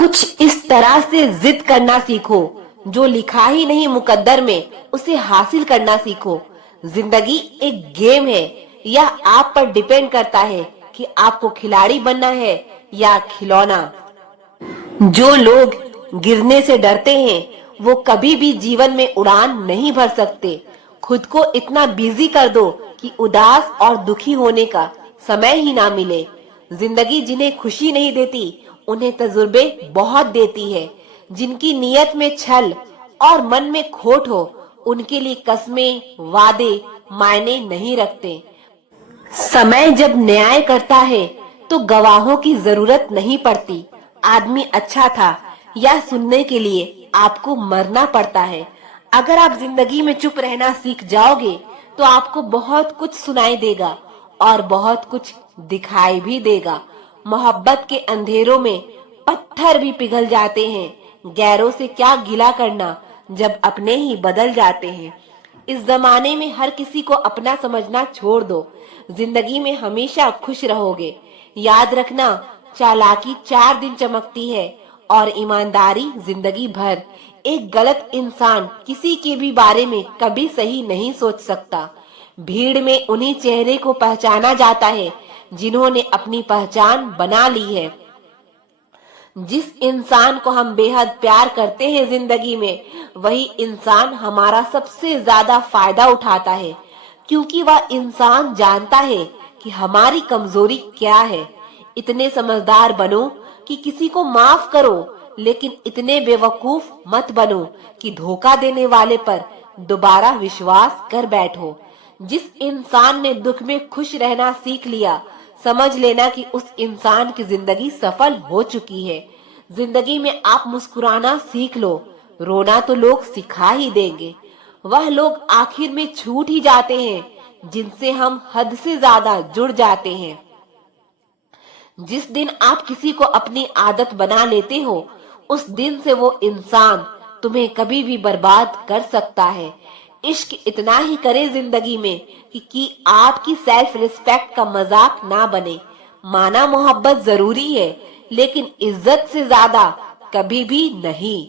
कुछ इस तरह से जिद करना सीखो, जो लिखा ही नहीं मुकद्दर में उसे हासिल करना सीखो। जिंदगी एक गेम है, यह आप पर डिपेंड करता है कि आपको खिलाड़ी बनना है या खिलौना। जो लोग गिरने से डरते हैं वो कभी भी जीवन में उड़ान नहीं भर सकते। खुद को इतना बिजी कर दो कि उदास और दुखी होने का समय ही ना मिले। जिंदगी जिन्हें खुशी नहीं देती उन्हें तजुर्बे बहुत देती है। जिनकी नीयत में छल और मन में खोट हो उनके लिए कस्में वादे मायने नहीं रखते। समय जब न्याय करता है तो गवाहों की जरूरत नहीं पड़ती। आदमी अच्छा था यह सुनने के लिए आपको मरना पड़ता है। अगर आप जिंदगी में चुप रहना सीख जाओगे तो आपको बहुत कुछ सुनाई देगा और बहुत कुछ दिखाई भी देगा। मोहब्बत के अंधेरों में पत्थर भी पिघल जाते हैं। गैरों से क्या गिला करना जब अपने ही बदल जाते हैं। इस जमाने में हर किसी को अपना समझना छोड़ दो। जिंदगी में हमेशा खुश रहोगे। याद रखना, चालाकी 4 दिन चमकती है और ईमानदारी जिंदगी भर। एक गलत इंसान किसी के भी बारे में कभी सही नहीं सोच सकता। भीड़ में उन्हीं चेहरे को पहचाना जाता है जिन्होंने अपनी पहचान बना ली है। जिस इंसान को हम बेहद प्यार करते हैं जिंदगी में, वही इंसान हमारा सबसे ज्यादा फायदा उठाता है, क्योंकि वह इंसान जानता है कि हमारी कमजोरी क्या है। इतने समझदार बनो कि किसी को माफ करो, लेकिन इतने बेवकूफ मत बनो कि धोखा देने वाले पर दोबारा विश्वास कर बैठो। जिस इंसान ने दुख में खुश रहना सीख लिया, समझ लेना कि उस इंसान की जिंदगी सफल हो चुकी है। जिंदगी में आप मुस्कुराना सीख लो, रोना तो लोग सिखा ही देंगे। वह लोग आखिर में छूट ही जाते हैं जिनसे हम हद से ज्यादा जुड़ जाते हैं। जिस दिन आप किसी को अपनी आदत बना लेते हो, उस दिन से वो इंसान तुम्हें कभी भी बर्बाद कर सकता है। इश्क इतना ही करे जिंदगी में कि आपकी सेल्फ रिस्पेक्ट का मजाक ना बने। माना मोहब्बत जरूरी है, लेकिन इज्जत से ज्यादा कभी भी नहीं।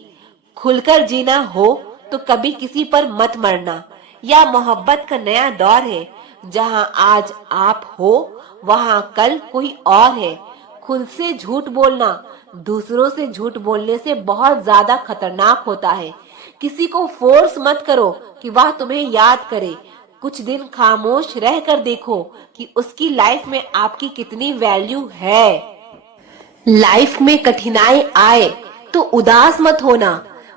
खुलकर जीना हो तो कभी किसी पर मत मरना। या मोहब्बत का नया दौर है, जहां आज आप हो वहां कल कोई और है। खुद से झूठ बोलना दूसरों से झूठ बोलने से बहुत ज्यादा खतरनाक होता है। किसी को फोर्स मत करो कि वह तुम्हें याद करे। कुछ दिन खामोश रह कर देखो कि उसकी लाइफ में आपकी कितनी वैल्यू है। लाइफ में कठिनाई आए तो उदास मत होना।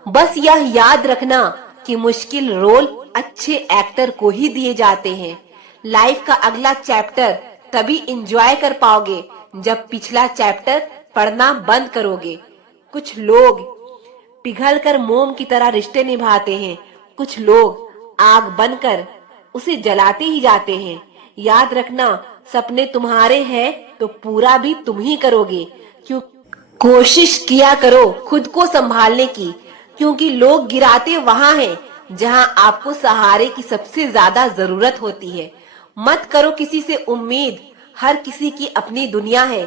बस यह याद रखना कि मुश्किल रोल अच्छे एक्टर को ही दिए जाते हैं। लाइफ का अगला चैप्टर तभी एंजॉय कर पाओगे जब पिछला चैप्टर पढ़ना बंद करोगे। कुछ लोग पिघल कर मोम की तरह रिश्ते निभाते हैं, कुछ लोग आग बनकर उसे जलाते ही जाते हैं। याद रखना, सपने तुम्हारे हैं तो पूरा भी तुम ही करोगे। क्यों कोशिश किया करो खुद को संभालने की, क्योंकि लोग गिराते वहां हैं जहां आपको सहारे की सबसे ज्यादा जरूरत होती है। मत करो किसी से उम्मीद, हर किसी की अपनी दुनिया है।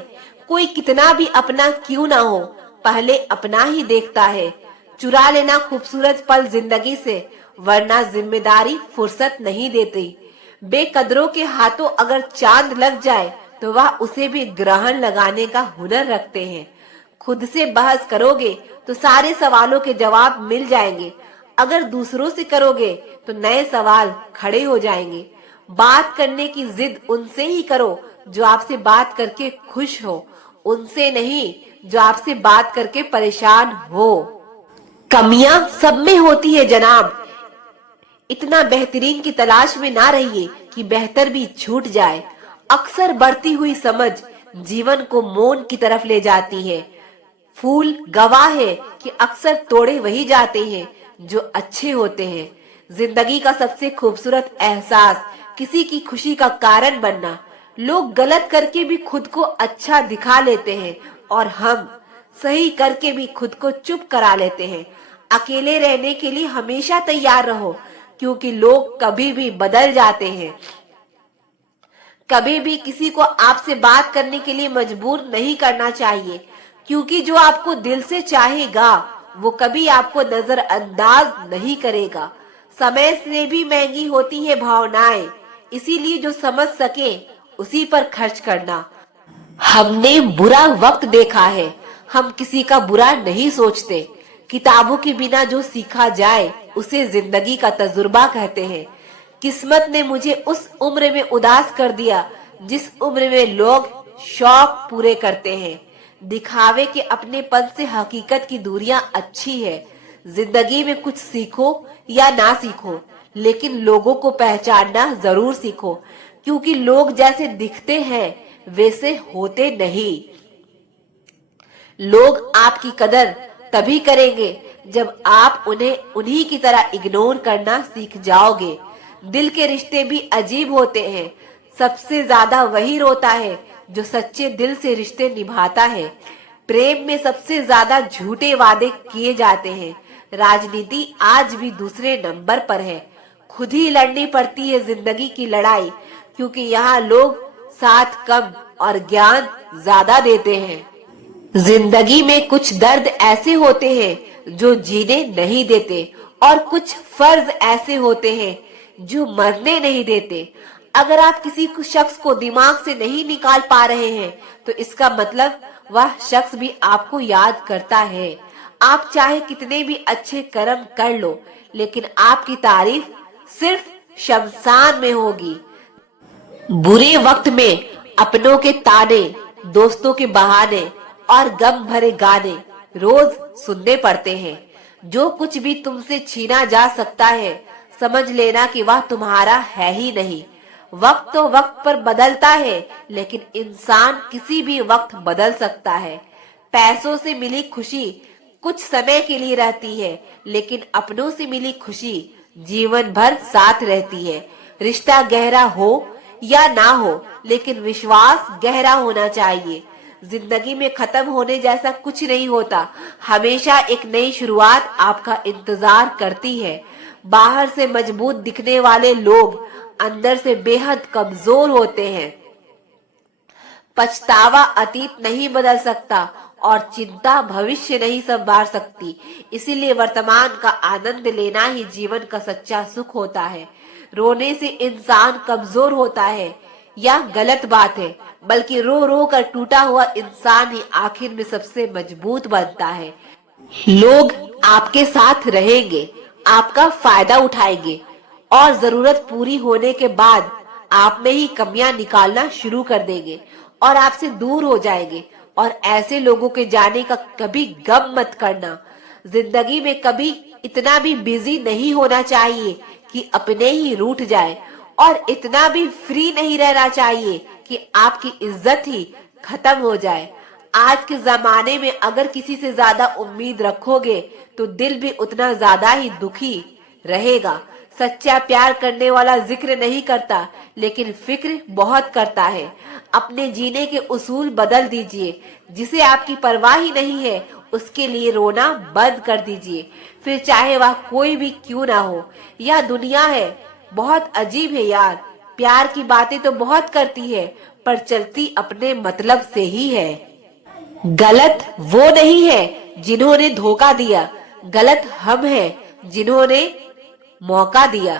कोई कितना भी अपना क्यों ना हो, पहले अपना ही देखता है। चुरा लेना खूबसूरत पल जिंदगी से, वरना जिम्मेदारी फुर्सत नहीं देती। बेकदरों के हाथों अगर चांद लग जाए तो वह उसे भी ग्रहण लगाने का हुनर रखते हैं। खुद से बहस करोगे तो सारे सवालों के जवाब मिल जाएंगे। अगर दूसरों से करोगे तो नए सवाल खड़े हो जाएंगे। बात करने की जिद उनसे ही करो जो आपसे बात करके खुश हो, उनसे नहीं जो आपसे बात करके परेशान हो। कमियां सब में होती है जनाब, इतना बेहतरीन की तलाश में ना रहिए कि बेहतर भी छूट जाए। अक्सर बढ़ती हुई समझ जीवन को मौन की तरफ ले जाती है। फूल गवाह है कि अक्सर तोड़े वही जाते हैं जो अच्छे होते हैं। जिंदगी का सबसे खूबसूरत एहसास किसी की खुशी का कारण बनना। लोग गलत करके भी खुद को अच्छा दिखा लेते हैं और हम सही करके भी खुद को चुप करा लेते हैं। अकेले रहने के लिए हमेशा तैयार रहो, क्योंकि लोग कभी भी बदल जाते हैं। कभी भी किसी को आपसे बात करने के लिए मजबूर नहीं करना चाहिए। क्योंकि जो आपको दिल से चाहेगा वो कभी आपको नजरअंदाज नहीं करेगा। समय से भी महंगी होती है भावनाएं, इसीलिए जो समझ सके उसी पर खर्च करना। हमने बुरा वक्त देखा है, हम किसी का बुरा नहीं सोचते। किताबों के बिना जो सीखा जाए उसे जिंदगी का तजुर्बा कहते हैं। किस्मत ने मुझे उस उम्र में उदास कर दिया जिस उम्र में लोग शौक पूरे करते हैं। दिखावे के अपनेपन से हकीकत की दूरियां अच्छी है। जिंदगी में कुछ सीखो या ना सीखो, लेकिन लोगों को पहचानना जरूर सीखो, क्योंकि लोग जैसे दिखते हैं वैसे होते नहीं। लोग आपकी कदर तभी करेंगे जब आप उन्हें उन्हीं की तरह इग्नोर करना सीख जाओगे। दिल के रिश्ते भी अजीब होते हैं। सबसे ज्यादा वही रोता है जो सच्चे दिल से रिश्ते निभाता है। प्रेम में सबसे ज्यादा झूठे वादे किए जाते हैं। राजनीति आज भी दूसरे नंबर पर है। खुद ही लड़नी पड़ती है जिंदगी की लड़ाई, क्योंकि यहाँ लोग साथ कम और ज्ञान ज्यादा देते हैं। जिंदगी में कुछ दर्द ऐसे होते हैं जो जीने नहीं देते, और कुछ फर्ज ऐसे होते हैं जो मरने नहीं देते। अगर आप किसी शख्स को दिमाग से नहीं निकाल पा रहे हैं तो इसका मतलब वह शख्स भी आपको याद करता है। आप चाहे कितने भी अच्छे कर्म कर लो, लेकिन आपकी तारीफ सिर्फ शमशान में होगी। बुरे वक्त में अपनों के ताने, दोस्तों के बहाने और गम भरे गाने रोज सुनने पड़ते हैं। जो कुछ भी तुमसे छीना जा सकता है समझ लेना कि वह तुम्हारा है ही नहीं। वक्त तो वक्त पर बदलता है, लेकिन इंसान किसी भी वक्त बदल सकता है। पैसों से मिली खुशी कुछ समय के लिए रहती है, लेकिन अपनों से मिली खुशी जीवन भर साथ रहती है। रिश्ता गहरा हो या ना हो, लेकिन विश्वास गहरा होना चाहिए। जिंदगी में खत्म होने जैसा कुछ नहीं होता। हमेशा एक नई शुरुआत आपका इंतजार करती है। बाहर से मजबूत दिखने वाले लोग अंदर से बेहद कमजोर होते हैं। पछतावा अतीत नहीं बदल सकता और चिंता भविष्य नहीं संवार सकती। इसीलिए वर्तमान का आनंद लेना ही जीवन का सच्चा सुख होता है। रोने से इंसान कमजोर होता है या गलत बात है, बल्कि रो रो कर टूटा हुआ इंसान ही आखिर में सबसे मजबूत बनता है। लोग आपके साथ रहेंगे, आपका फायदा उठाएंगे और जरूरत पूरी होने के बाद आप में ही कमियां निकालना शुरू कर देंगे और आपसे दूर हो जाएंगे। और ऐसे लोगों के जाने का कभी गम मत करना। जिंदगी में कभी इतना भी बिजी नहीं होना चाहिए कि अपने ही रूठ जाए, और इतना भी फ्री नहीं रहना चाहिए कि आपकी इज्जत ही खत्म हो जाए। आज के जमाने में अगर किसी से ज्यादा उम्मीद रखोगे तो दिल भी उतना ज्यादा ही दुखी रहेगा। सच्चा प्यार करने वाला जिक्र नहीं करता, लेकिन फिक्र बहुत करता है। अपने जीने के उसूल बदल दीजिए। जिसे आपकी परवाह ही नहीं है उसके लिए रोना बंद कर दीजिए, फिर चाहे वह कोई भी क्यों ना हो। यह दुनिया है बहुत अजीब है यार। प्यार की बातें तो बहुत करती है, पर चलती अपने मतलब से ही है। गलत वो नहीं है जिन्होंने धोखा दिया, गलत हम हैं जिन्होंने मौका दिया।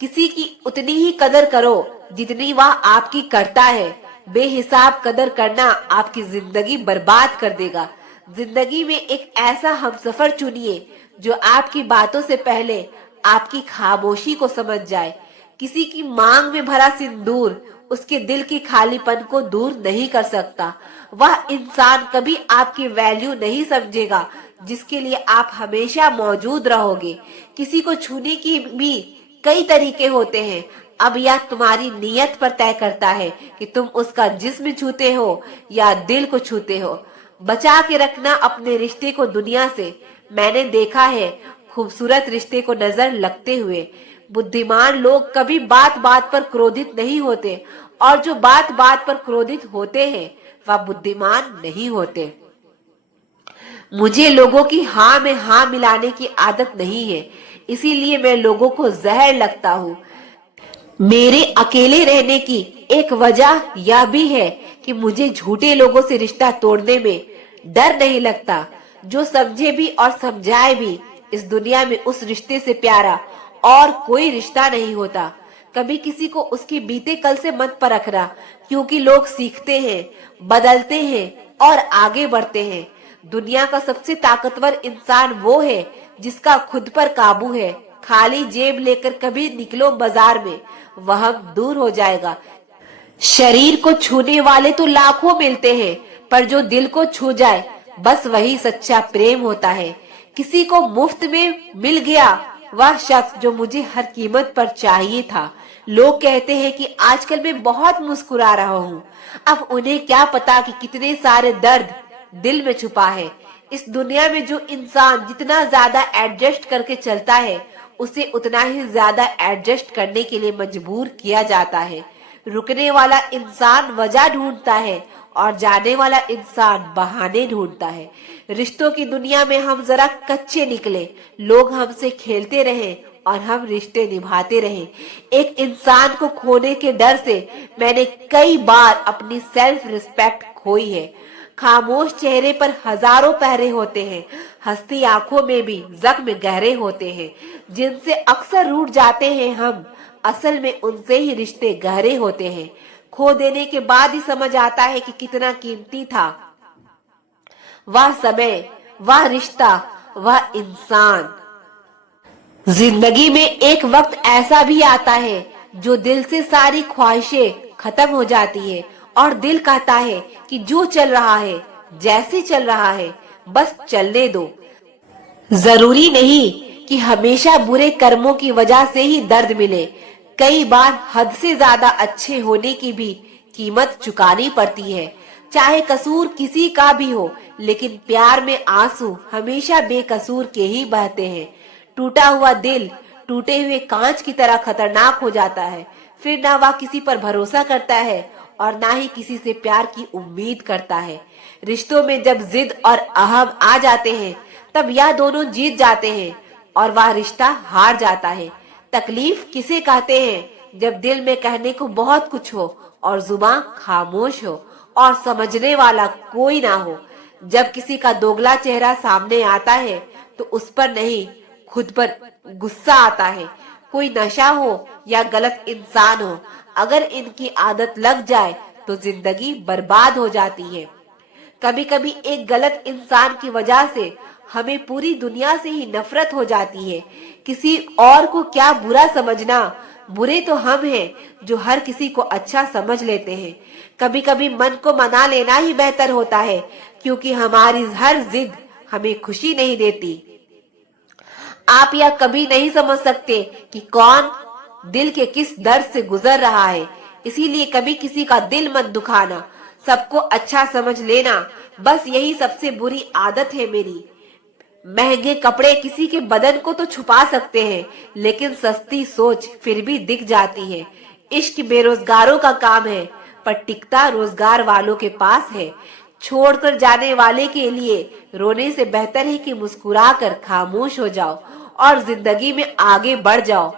किसी की उतनी ही कदर करो जितनी वह आपकी करता है। बेहिसाब कदर करना आपकी जिंदगी बर्बाद कर देगा। जिंदगी में एक ऐसा हमसफर चुनिए जो आपकी बातों से पहले आपकी खामोशी को समझ जाए। किसी की मांग में भरा सिंदूर उसके दिल की खालीपन को दूर नहीं कर सकता। वह इंसान कभी आपकी वैल्यू नहीं समझेगा जिसके लिए आप हमेशा मौजूद रहोगे। किसी को छूने की भी कई तरीके होते हैं। अब यह तुम्हारी नीयत पर तय करता है कि तुम उसका जिस्म छूते हो या दिल को छूते हो। बचा के रखना अपने रिश्ते को दुनिया से। मैंने देखा है खूबसूरत रिश्ते को नजर लगते हुए। बुद्धिमान लोग कभी बात बात पर क्रोधित नहीं होते, और जो बात बात पर क्रोधित होते हैं वह बुद्धिमान नहीं होते। मुझे लोगों की हाँ में हाँ मिलाने की आदत नहीं है, इसीलिए मैं लोगों को जहर लगता हूँ। मेरे अकेले रहने की एक वजह यह भी है कि मुझे झूठे लोगों से रिश्ता तोड़ने में डर नहीं लगता। जो समझे भी और समझाए भी, इस दुनिया में उस रिश्ते से प्यारा और कोई रिश्ता नहीं होता। कभी किसी को उसके बीते कल से मत परखना, क्योंकि लोग सीखते हैं, बदलते हैं और आगे बढ़ते हैं। दुनिया का सबसे ताकतवर इंसान वो है जिसका खुद पर काबू है। खाली जेब लेकर कभी निकलो बाजार में, वहम दूर हो जाएगा। शरीर को छूने वाले तो लाखों मिलते हैं, पर जो दिल को छू जाए, बस वही सच्चा प्रेम होता है। किसी को मुफ्त में मिल गया वह शख्स जो मुझे हर कीमत पर चाहिए था। लोग कहते हैं कि आजकल मैं बहुत मुस्कुरा रहा हूँ। अब उन्हें क्या पता कि कितने सारे दर्द दिल में छुपा है। इस दुनिया में जो इंसान जितना ज्यादा एडजस्ट करके चलता है, उसे उतना ही ज्यादा एडजस्ट करने के लिए मजबूर किया जाता है। रुकने वाला इंसान वजह ढूंढता है और जाने वाला इंसान बहाने ढूंढता है। रिश्तों की दुनिया में हम जरा कच्चे निकले, लोग हमसे खेलते रहे और हम रिश्ते निभाते रहे। एक इंसान को खोने के डर से मैंने कई बार अपनी सेल्फ रिस्पेक्ट खोई है। खामोश चेहरे पर हजारों पहरे होते हैं, हंसती आंखों में भी जख्म गहरे होते हैं। जिनसे अक्सर रूठ जाते हैं हम, असल में उनसे ही रिश्ते गहरे होते हैं। खो देने के बाद ही समझ आता है कि कितना कीमती था वह समय, वह रिश्ता, वह इंसान। जिंदगी में एक वक्त ऐसा भी आता है जो दिल से सारी ख्वाहिशें खत्म हो जाती है और दिल कहता है कि जो चल रहा है, जैसे चल रहा है, बस चलने दो। जरूरी नहीं कि हमेशा बुरे कर्मों की वजह से ही दर्द मिले। कई बार हद से ज्यादा अच्छे होने की भी कीमत चुकानी पड़ती है। चाहे कसूर किसी का भी हो, लेकिन प्यार में आंसू हमेशा बेकसूर के ही बहते हैं। टूटा हुआ दिल टूटे हुए कांच की तरह खतरनाक हो जाता है। फिर ना वह किसी पर भरोसा करता है और ना ही किसी से प्यार की उम्मीद करता है। रिश्तों में जब जिद और अहम आ जाते हैं, तब यह दोनों जीत जाते हैं और वह रिश्ता हार जाता है। तकलीफ किसे कहते हैं? जब दिल में कहने को बहुत कुछ हो और जुबान खामोश हो और समझने वाला कोई ना हो। जब किसी का दोगला चेहरा सामने आता है, तो उस पर नहीं, खुद पर गुस्सा आता है। कोई नशा हो या गलत इंसान हो, अगर इनकी आदत लग जाए तो जिंदगी बर्बाद हो जाती है। कभी कभी एक गलत इंसान की वजह से हमें पूरी दुनिया से ही नफरत हो जाती है। किसी और को क्या बुरा समझना, बुरे तो हम हैं जो हर किसी को अच्छा समझ लेते हैं। कभी कभी मन को मना लेना ही बेहतर होता है, क्योंकि हमारी हर जिद हमें खुशी नहीं देती। आप यह कभी नहीं समझ सकते कि कौन दिल के किस दर्द से गुजर रहा है, इसीलिए कभी किसी का दिल मत दुखाना, सबको अच्छा समझ लेना। बस यही सबसे बुरी आदत है मेरी। महंगे कपड़े किसी के बदन को तो छुपा सकते हैं, लेकिन सस्ती सोच फिर भी दिख जाती है। इश्क बेरोजगारों का काम है, पर टिकता रोजगार वालों के पास है। छोड़कर जाने वाले के लिए रोने से बेहतर है कि मुस्कुराकर खामोश हो जाओ और जिंदगी में आगे बढ़ जाओ।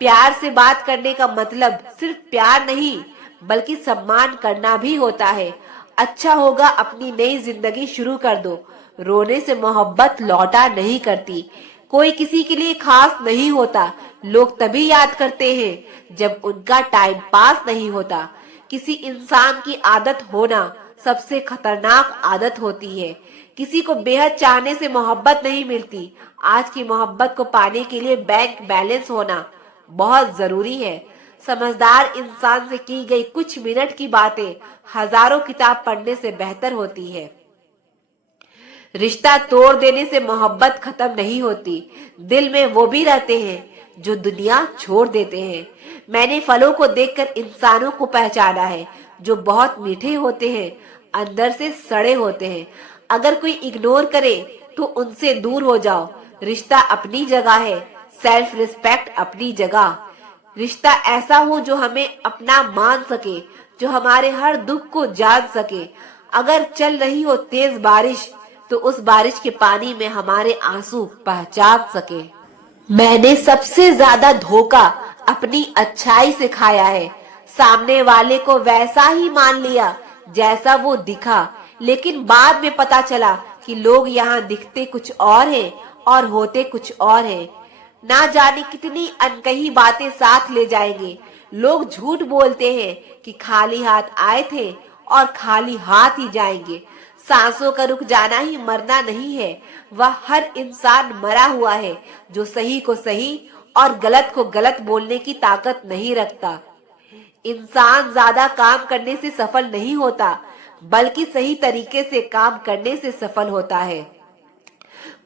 प्यार से बात करने का मतलब सिर्फ प्यार नहीं, बल्कि सम्मान करना भी होता है। अच्छा होगा अपनी नई जिंदगी शुरू कर दो। रोने से मोहब्बत लौटा नहीं करती। कोई किसी के लिए खास नहीं होता। लोग तभी याद करते हैं जब उनका टाइम पास नहीं होता। किसी इंसान की आदत होना सबसे खतरनाक आदत होती है। किसी को बेहद चाहने से मोहब्बत नहीं मिलती। आज की मोहब्बत को पाने के लिए बैंक बैलेंस होना बहुत जरूरी है। समझदार इंसान से की गई कुछ मिनट की बातें हजारों किताब पढ़ने से बेहतर होती है। रिश्ता तोड़ देने से मोहब्बत खत्म नहीं होती। दिल में वो भी रहते हैं जो दुनिया छोड़ देते हैं। मैंने फलों को देखकर इंसानों को पहचाना है, जो बहुत मीठे होते हैं, अंदर से सड़े होते हैं। अगर कोई इग्नोर करे तो उनसे दूर हो जाओ। रिश्ता अपनी जगह है, सेल्फ रिस्पेक्ट अपनी जगह। रिश्ता ऐसा हो जो हमें अपना मान सके, जो हमारे हर दुख को जान सके। अगर चल रही हो तेज बारिश, तो उस बारिश के पानी में हमारे आंसू पहचान सके। मैंने सबसे ज्यादा धोखा अपनी अच्छाई से खाया है। सामने वाले को वैसा ही मान लिया जैसा वो दिखा। लेकिन बाद में पता चला कि लोग यहाँ दिखते कुछ और हैं और होते कुछ और हैं। ना जाने कितनी अनकही बातें साथ ले जाएंगे। लोग झूठ बोलते हैं कि खाली हाथ आए थे और खाली हाथ ही जाएंगे। सांसों का रुक जाना ही मरना नहीं है, वह हर इंसान मरा हुआ है जो सही को सही और गलत को गलत बोलने की ताकत नहीं रखता। इंसान ज्यादा काम करने से सफल नहीं होता, बल्कि सही तरीके से काम करने से सफल होता है।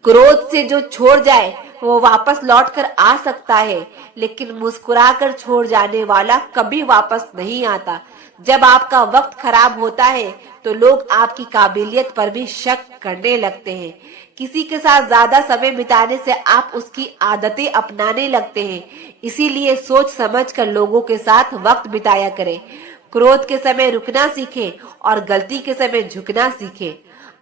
क्रोध से जो छोड़ जाए वो वापस लौट कर आ सकता है, लेकिन मुस्कुराकर छोड़ जाने वाला कभी वापस नहीं आता। जब आपका वक्त खराब होता है तो लोग आपकी काबिलियत पर भी शक करने लगते हैं। किसी के साथ ज्यादा समय बिताने से आप उसकी आदतें अपनाने लगते हैं। इसीलिए सोच समझ कर लोगों के साथ वक्त बिताया करें। क्रोध के समय रुकना सीखें और गलती के समय झुकना सीखें।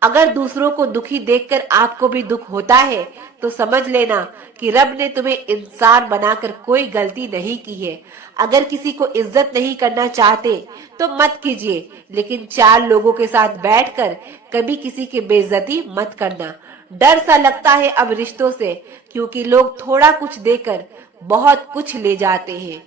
अगर दूसरों को दुखी देखकर आपको भी दुख होता है तो समझ लेना कि रब ने तुम्हें इंसान बनाकर कोई गलती नहीं की है। अगर किसी को इज्जत नहीं करना चाहते तो मत कीजिए, लेकिन चार लोगों के साथ बैठकर कभी किसी की बेइज्जती मत करना। डर सा लगता है अब रिश्तों से, क्योंकि लोग थोड़ा कुछ देकर बहुत कुछ ले जाते हैं।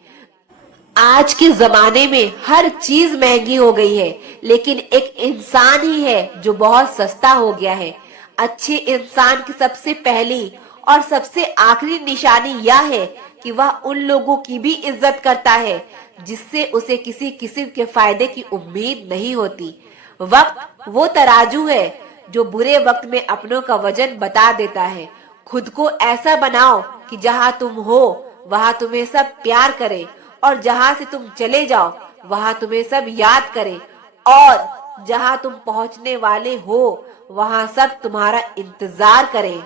आज के जमाने में हर चीज महंगी हो गई है, लेकिन एक इंसान ही है जो बहुत सस्ता हो गया है। अच्छे इंसान की सबसे पहली और सबसे आखिरी निशानी यह है कि वह उन लोगों की भी इज्जत करता है जिससे उसे किसी किस्म के फायदे की उम्मीद नहीं होती। वक्त वो तराजू है जो बुरे वक्त में अपनों का वजन बता देता है। खुद को ऐसा बनाओ कि जहाँ तुम हो वहाँ तुम्हें सब प्यार करे, और जहाँ से तुम चले जाओ वहाँ तुम्हें सब याद करें, और जहाँ तुम पहुँचने वाले हो वहाँ सब तुम्हारा इंतजार करें।